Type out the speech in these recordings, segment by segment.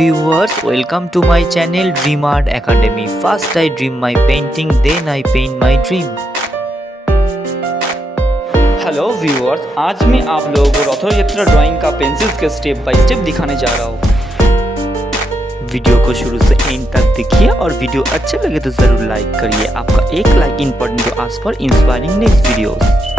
viewers, welcome to my channel Dream Art Academy. First I dream my painting, then I paint my dream. Hello viewers, आज मैं आप लोगों को रथ यात्रा drawing का पेंसिल्स के स्टेप बाय स्टेप दिखाने जा रहा हूँ। वीडियो को शुरू से एंड तक देखिए और वीडियो अच्छा लगे तो ज़रूर लाइक करिए। आपका एक like important to us for inspiring next videos.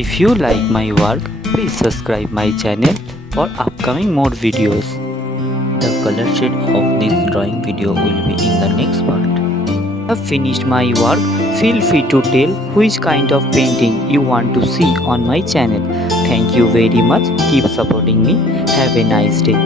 If you like my work, please subscribe my channel for upcoming more videos. The color shade of this drawing video will be in the next part. I have finished my work. Feel free to tell which kind of painting you want to see on my channel. Thank you very much. Keep supporting me. Have a nice day.